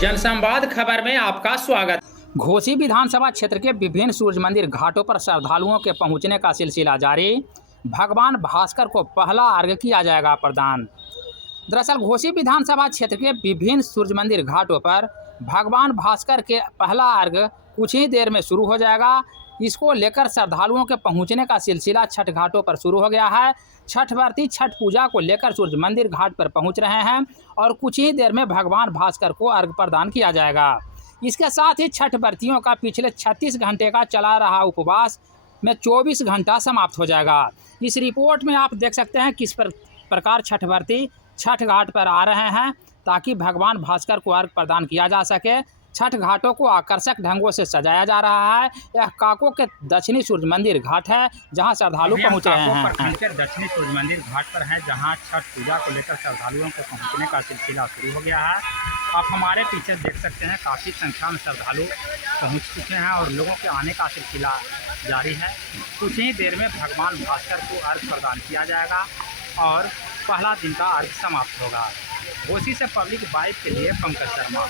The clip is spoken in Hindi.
जनसंवाद खबर में आपका स्वागत। घोसी विधानसभा क्षेत्र के विभिन्न सूर्य मंदिर घाटों पर श्रद्धालुओं के पहुंचने का सिलसिला जारी। भगवान भास्कर को पहला अर्घ्य किया जाएगा प्रदान। दरअसल घोसी विधानसभा क्षेत्र के विभिन्न सूर्य मंदिर घाटों पर भगवान भास्कर के पहला अर्घ्य कुछ ही देर में शुरू हो जाएगा। इसको लेकर श्रद्धालुओं के पहुंचने का सिलसिला छठ घाटों पर शुरू हो गया है। छठ व्रती छठ पूजा को लेकर सूर्य मंदिर घाट पर पहुंच रहे हैं और कुछ ही देर में भगवान भास्कर को अर्घ्य प्रदान किया जाएगा। इसके साथ ही छठ व्रतियों का पिछले 36 घंटे का चला रहा उपवास में 24 घंटा समाप्त हो जाएगा। इस रिपोर्ट में आप देख सकते हैं किस प्रकार छठ व्रती छठ घाट पर आ रहे हैं ताकि भगवान भास्कर को अर्घ्य प्रदान किया जा सके। छठ घाटों को आकर्षक ढंगों से सजाया जा रहा है। यह काको के दक्षिणी सूर्य मंदिर घाट है जहां श्रद्धालु पहुंच रहे हैं। दक्षिणी सूर्य मंदिर घाट पर है जहां छठ पूजा को लेकर श्रद्धालुओं के पहुंचने का सिलसिला शुरू हो गया है। आप हमारे पीछे देख सकते हैं काफ़ी संख्या में श्रद्धालु पहुंच चुके हैं और लोगों के आने का सिलसिला जारी है। कुछ ही देर में भगवान भास्कर को अर्घ्य प्रदान किया जाएगा और पहला दिन का अर्घ्य समाप्त होगा। घोसी से पब्लिक बाइक के लिए पंकज शर्मा।